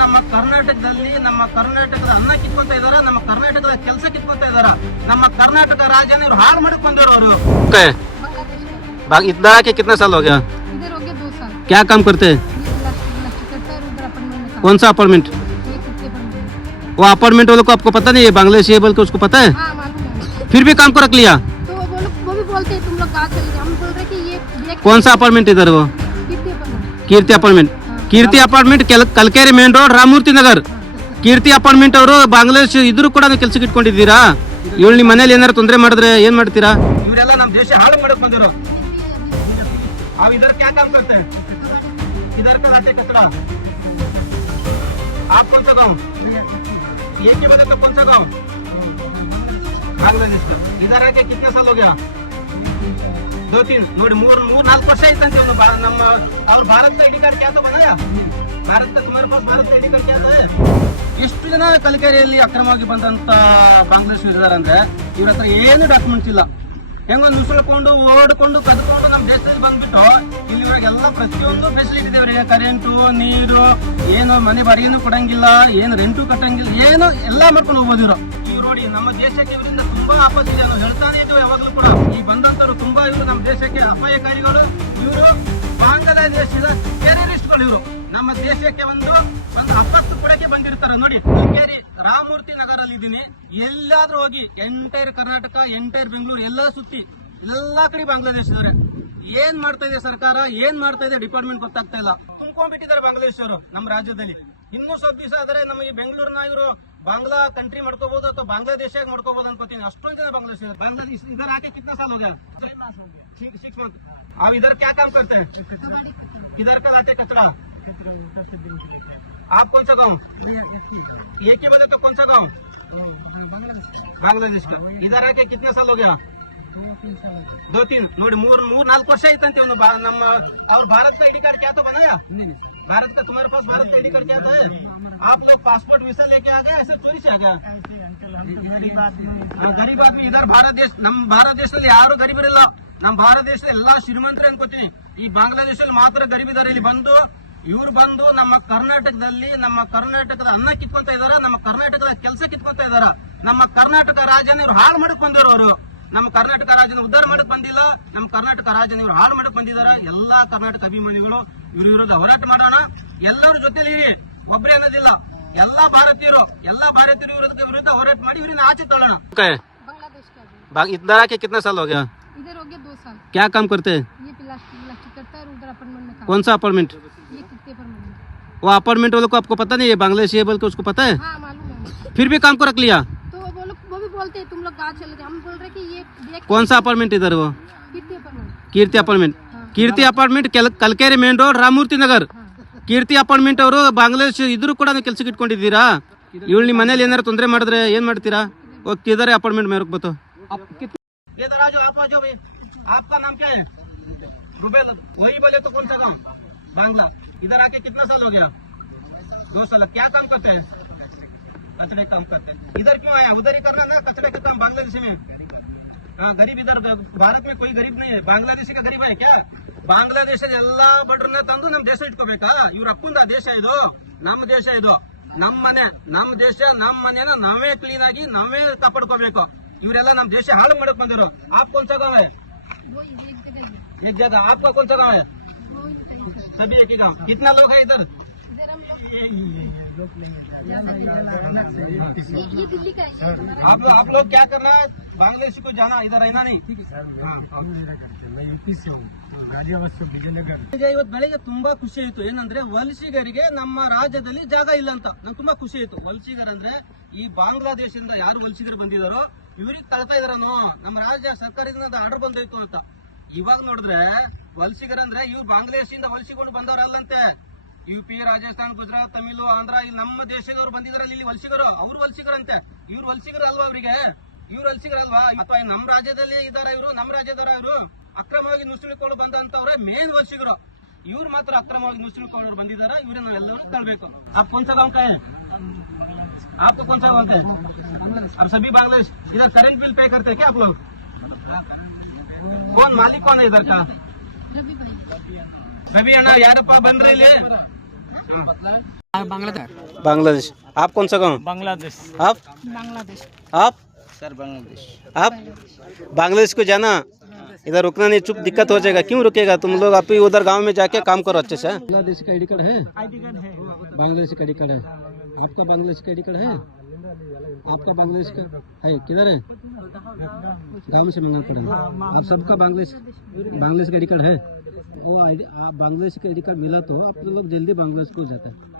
ನಮ್ಮ ಕರ್ನಾಟಕದಲ್ಲಿ ನಮ್ಮ ಕರ್ನಾಟಕದ ಅನ್ನ ಕಿತ್ಕೊಂತ ಇದಾರ, ನಮ್ಮ ಕರ್ನಾಟಕದ ಕೆಲಸ ಕಿತ್ಕೊಂತ ಇದಾರ, ನಮ್ಮ ಕರ್ನಾಟಕ ರಾಜ್ಯನ ಇವ್ರು ಹಾಳು ಮಾಡಕ್ ಬಂದವರು ಅವರು। इधर आके कितना साल हो गया? इधर हो गया 2 साल। क्या काम करते हैं? उधर अपार्टमेंट में कौन सा अपार्टमेंट? वो अपार्टमेंट वालों को आपको पता नहीं है बांग्लादेशी है बोल के उसको पता है? हाँ मालूम है। फिर भी काम को रख लिया? तो वो भी बोलते हैं तुम लोग कहाँ चले जाओ, हम बोल रहे कि ये कौन सा अपार्टमेंट इधर वो? Keerthi apartment. Keerthi apartment Kalkere main road Ramamurthy Nagar Keerthi apartment ಅವರು ಬಾಂಗ್ಲಾದೇಶ ಇದ್ರು ಕೂಡ ಕೆಲಸಕ್ಕೆ ಇಟ್ಕೊಂಡಿದ್ದೀರಾ? ಇವಳು ನಿಮ್ಮ ಮನೇಲಿ ಏನಾರು ತೊಂದರೆ ಮಾಡಿದ್ರೆ ಏನ್ ಮಾಡ್ತೀರಾ? ಇವರೆಲ್ಲ ನಮ್ಮ ದೇಶ ಹಾಳು ಮಾಡಕ್ ಬಂದಿರೋ। अब इधर क्या काम करते हैं? इधर का लाटे कचरा। आप कौन सा गाँव? एक ही बगल का कौन सा गाँव? बांग्लादेश का। इधर आके कितने साल हो गया? 2-3 ನೋಡಿ 3-4 ವರ್ಷ ಐತಂತೆ ಅವನು ನಮ್ಮ ಅವ್ರ ಭಾರತ ಐಡಿ ಕಾರ್ಡ್ क्या तो बनाया? भारत का तुम्हारे पास भारत का ಐಡಿ ಕಾರ್ಡ್ क्या है? ಎಷ್ಟು ಜನ ಕಲಕೆರೆಯಲ್ಲಿ ಅಕ್ರಮವಾಗಿ ಬಂದಂತ ಬಾಂಗ್ಲಾದೇಶ ಇದ್ದಾರೆ ಅಂದ್ರೆ ಇವ್ರ ಹತ್ರ ಏನು ಡಾಕ್ಯುಮೆಂಟ್ಸ್ ಇಲ್ಲ, ಹೆಂಗ ನುಸುಳ್ಕೊಂಡು ಓಡ್ಕೊಂಡು ಕದ್ಕೊಂಡು ನಮ್ಮ ದೇಶದಲ್ಲಿ ಬಂದ್ಬಿಟ್ಟು ಇಲ್ಲಿವರೆಗೆಲ್ಲ ಪ್ರತಿಯೊಂದು ಫೆಸಿಲಿಟಿ ಇದೆ ಅವರಿಗೆ, ಕರೆಂಟು ನೀರು ಏನು ಮನೆ ಬಾಡಿಗೆನೂ ಕೊಡಂಗಿಲ್ಲ, ಏನು ರೆಂಟು ಕಟ್ಟಂಗಿಲ್ಲ, ಏನು ಎಲ್ಲಾ ಮಾಡ್ಕೊಂಡು ಹೋಗ್ಬೋದು ಇವರು। ಇವ್ರು ನೋಡಿ ನಮ್ಮ ದೇಶಕ್ಕೆ ಇವರಿಂದ ತುಂಬಾ ಆಪತ್ತಿದೆ ಅನ್ನೋ ಹೇಳ್ತಾನೆ ಇದ್ವು ಯಾವಾಗ್ಲೂ ಕೂಡ। ಈ ಬಂದಂತವ್ರು ತುಂಬಾ ಇವರು ನಮ್ಮ ದೇಶಕ್ಕೆ ಅಪಾಯಕಾರಿಗಳು, ಇವರು ಬಾಂಗ್ಲಾದೇಶದ ಟೆರರಿಸ್ಟ್ಗಳು ಇವರು। ನಮ್ಮ ದೇಶಕ್ಕೆ ಒಂದು ಆಪತ್ತು ಕೊಡಕ್ಕೆ ಬಂದಿರ್ತಾರೆ ನೋಡಿ। ಕಲಕೆರೆ ರಾಮಮೂರ್ತಿ ನಗರಲ್ಲಿ ಇದ್ದೀನಿ, ಎಲ್ಲಾದ್ರೂ ಹೋಗಿ ಎಂಟೈರ್ ಕರ್ನಾಟಕ ಎಂಟೈರ್ ಬೆಂಗಳೂರು ಎಲ್ಲ ಸುತ್ತಿ ಎಲ್ಲಾ ಕಡೆ ಬಾಂಗ್ಲಾದೇಶದವ್ರೆ। ಏನ್ ಮಾಡ್ತಾ ಇದೆ ಸರ್ಕಾರ, ಏನ್ ಮಾಡ್ತಾ ಇದೆ ಡಿಪಾರ್ಟ್ಮೆಂಟ್ ಗೊತ್ತಾಗ್ತಾ ಇಲ್ಲ, ತುಂಬ್ಕೊಂಡ್ಬಿಟ್ಟಿದ್ದಾರೆ ಬಾಂಗ್ಲಾದೇಶವರು ನಮ್ಮ ರಾಜ್ಯದಲ್ಲಿ। ಇನ್ನೂ ಸ್ವಲ್ಪ ದಿವಸ ಆದ್ರೆ ನಮ್ಮ ಈ ಬೆಂಗಳೂರಿನ ಇವರು ಬಾಂಗ್ಲಾ ಕಂಟ್ರಿ ಮಾಡ್ಕೋಬಹುದು ಅಥವಾ ಬಾಂಗ್ಲಾದೇಶ ಮಾಡ್ಕೋಬಹುದು ಅನ್ಕೋತೀನಿ, ಅಷ್ಟೊಂದು ಜನ ಬಾಂಗ್ಲಾದೇಶ इधर आके कितना साल हो गया? 6 मंथ। अब इधर क्या काम करते हैं? इधर का लाते कचरा। आप कौन सा गाँव? एक ही बगल का कौन सा गाँव? बांग्लादेश का। इधर आके कितने साल हो गया? 2-3 ನೋಡಿ 3-4 ವರ್ಷ ಐತಂತೆ ಅವನು ನಮ್ಮ ಅವ್ರ ಭಾರत का ಐಡಿ कार्ड क्या तो बनाया? भारत का तुम्हारे पास भारत का ಐಡಿ कार्ड क्या तो है? आप लोग पासपोर्ट वीसा लेके आ गए ऐसे चोरी से आ गया? ಗರೀಬ್ ಆದ್ಮಿ ಇದರ ನಮ್ಮ ಭಾರತ ದೇಶದಲ್ಲಿ ಯಾರು ಗರೀಬರಿಲ್ಲ, ನಮ್ಮ ಭಾರತ ದೇಶದಲ್ಲಿ ಎಲ್ಲಾ ಶ್ರೀಮಂತರು ಅನ್ಕೋತೀನಿ, ಈ ಬಾಂಗ್ಲಾದೇಶದಲ್ಲಿ ಮಾತ್ರ ಗರೀಬಿದ್ದಾರೆ। ಇಲ್ಲಿ ಬಂದು ಇವ್ರು ಬಂದು ನಮ್ಮ ಕರ್ನಾಟಕದಲ್ಲಿ ನಮ್ಮ ಕರ್ನಾಟಕದ ಅನ್ನ ಕಿತ್ಕೊಂತ ಇದಾರ, ನಮ್ಮ ಕರ್ನಾಟಕದ ಕೆಲಸ ಕಿತ್ಕೊಂತ ಇದಾರ, ನಮ್ಮ ಕರ್ನಾಟಕ ರಾಜ್ಯನ ಇವ್ರು ಹಾಳು ಮಾಡಕ್ ಬಂದವರು ಅವರು। ನಮ್ಮ ಕರ್ನಾಟಕ ರಾಜ್ಯನ ಉದ್ಧಾರ ಮಾಡಕ್ ಬಂದಿಲ್ಲ, ನಮ್ಮ ಕರ್ನಾಟಕ ರಾಜ್ಯನ ಇವ್ರು ಹಾಳು ಮಾಡಕ್ ಬಂದಿದಾರ। ಎಲ್ಲಾ ಕರ್ನಾಟಕ ಅಭಿಮಾನಿಗಳು ಇವ್ರ ವಿರುದ್ಧ ಹೋರಾಟ ಮಾಡೋಣ, ಎಲ್ಲರೂ ಜೊತೆಲಿ ಇರಿ, ಒಬ್ಬರೇ ಅನ್ನೋದಿಲ್ಲ, ಎಲ್ಲಾ ಭಾರತೀಯರು ವಿರುದ್ಧ ಹೋರಾಟ ಮಾಡಿ ಇವ್ರನ್ನ ಆಚೆ ತಳ್ಳೋಣ। बांग्लादेश का। इधर आके कितना साल हो गया? इधर हो गया 2 साल। क्या काम करते हैं? ये प्लास्टिक करता है और उधर अपार्टमेंट में काम। कौन सा अपार्टमेंट? ये कितने अपार्टमेंट? वो अपार्टमेंट वालों को आपको पता नहीं है बांग्लादेशी है बोल के उसको पता है? हाँ मालूम है। फिर भी काम को रख लिया? तो वो भी बोलते हैं तुम लोग कहाँ चले जाओ, हम बोल रहे कि ये कौन सा अपार्टमेंट इधर वो? Keerthi apartment. Keerthi apartment Kalkere main road Ramamurthy Nagar Keerthi apartment ಅವರು ಬಾಂಗ್ಲಾದೇಶ ಇದ್ರು ಕೂಡ ಕೆಲಸಕ್ಕೆ ಇಟ್ಕೊಂಡಿದ್ದೀರಾ? ಇವಳು ನಿಮ್ಮ ಮನೇಲಿ ಏನಾರು ತೊಂದರೆ ಮಾಡಿದ್ರೆ ಏನ್ ಮಾಡ್ತೀರಾ? ಹೋಗ್ತಿದ್ದಾರೆ ಅಪಾರ್ಟ್ಮೆಂಟ್ ಮೇಲೆ ಬತ್ತು। आपका नाम क्या है? रुबेल। वही बोले तो कौन सा गाँव? बांग्ला। इधर आके कितना साल हो गया? 2 साल। क्या काम करते हैं? कचड़े काम करते हैं। इधर क्यों आया? उधर ही करना ना कचड़े का काम बांग्लादेश में। गरीब इधर भारत में कोई गरीब नहीं है, बांग्लादेशी का गरीब है क्या? ಬಾಂಗ್ಲಾದೇಶದ ಎಲ್ಲಾ ಬಡ್ರನ್ನ ತಂದು ನಮ್ ದೇಶ ಇಟ್ಕೋಬೇಕಾ? ಇವ್ರ ಅಪ್ಪಂದ ದೇಶ ಇದು, ನಮ್ಮ ದೇಶ ಇದು, ನಮ್ಮ ಮನೆ, ನಮ್ಮ ದೇಶ, ನಮ್ಮ ಮನೆನ ನಾವೇ ಕ್ಲೀನ್ ಆಗಿ ನಾವೇ ಕಾಪಾಡ್ಕೋಬೇಕು। ಇವರೆಲ್ಲ ನಮ್ ದೇಶ ಹಾಳು ಮಾಡಕ್ ಬಂದಿರೋ। आप कौन सा गाँव है? एक जगह। आपका कौन सा गाँव है? सभी एक ही गाँव। कितना लोग है इधर? आप लोग क्या करना है? बांग्लादेश को जाना, इधर रहना नहीं। ಇವತ್ತು ಬೆಳಿಗ್ಗೆ ತುಂಬಾ ಖುಷಿ ಆಯ್ತು, ಏನಂದ್ರೆ ವಲಸಿಗರಿಗೆ ನಮ್ಮ ರಾಜ್ಯದಲ್ಲಿ ಜಾಗ ಇಲ್ಲ ಅಂತ ನಂಗೆ ತುಂಬಾ ಖುಷಿ ಆಯ್ತು। ವಲಸಿಗರಂದ್ರೆ ಈ ಬಾಂಗ್ಲಾದೇಶದಿಂದ ಯಾರು ವಲಸಿಗರು ಬಂದಿದಾರೋ ಇವ್ರಿಗೆ ತಳ್ತಾ ಇದಾರನೋ, ನಮ್ಮ ರಾಜ್ಯ ಸರ್ಕಾರದಿಂದ ಆರ್ಡರ್ ಬಂದೈತು ಅಂತ। ಇವಾಗ ನೋಡಿದ್ರೆ ವಲಸಿಗರಂದ್ರೆ ಇವ್ರು ಬಾಂಗ್ಲಾದೇಶದಿಂದ ವಲಸಿಕೊಂಡು ಬಂದವರಲ್ಲಂತೆ, UP, ರಾಜಸ್ಥಾನ್, ಗುಜರಾತ್, ತಮಿಳು, ಆಂಧ್ರ, ಇಲ್ಲಿ ನಮ್ಮ ದೇಶದವ್ರು ಬಂದಿದಾರಲ್ಲ ಇಲ್ಲಿ ವಲಸಿಗರು, ಅವ್ರು ವಲಸಿಗರಂತೆ। ಇವ್ರು ವಲಸಿಗರು ಅಲ್ವಾ? ಅವರಿಗೆ ಇವ್ರು ವಲಸಿಗರಲ್ವಾ? ಅಥವಾ ನಮ್ಮ ರಾಜ್ಯದಲ್ಲಿ ಇದಾರ ಇವರು, ನಮ್ಮ ರಾಜ್ಯದವರ ಇವರು ಅಕ್ರಮವಾಗಿ ನುಸುಳಿಕೊಂಡು ಬಂದಂತವ್ರೆ ಮೇನ್ ವಲಸಿಗರು, ಇವ್ರು ಮಾತ್ರ ಅಕ್ರಮವಾಗಿ ನುಸುಳಿಕೊಂಡು ಬಂದಿದ್ದಾರೆ, ಇವ್ರನ್ನ ನಾವೆಲ್ಲರೂ ತರಬೇಕು। आप कौन सा गाँव का है? आपको कौन सा गाँव है? अब सभी बांग्लादेश। इधर करेंट बिल पे करते हैं क्या आप लोग? कौन मालिक कौन है इधर का? रवि अಣ್ಣ, ಯಾರಪ್ಪ ಬಂದ್ರೆ ಇಲ್ಲಿ? बांग्लादेश। आप कौन सा गाँव? बांग्लादेश। आप आप सर बांग्लादेश। आप बांग्लादेश को जाना, इधर रुकना नहीं, चुप दिक्कत हो जाएगा। क्यों रुकेगा? तुम लोग आप ही उधर गांव में जाके काम करो अच्छे से। बांग्लादेश का आईडी कार्ड है? आईडी कार्ड है। बांग्लादेश का आईडी कार्ड है। आपका बांग्लादेश का आईडी कार्ड है? आपका बांग्लादेश का है? किधर है? गांव से मंगल पड़ेगा। आप सबका बांग्लादेश का आईडी कार्ड है? वो बांग्लादेश का आईडी कार्ड मिला तो आप लोग जल्दी बांग्लादेश को जाता है।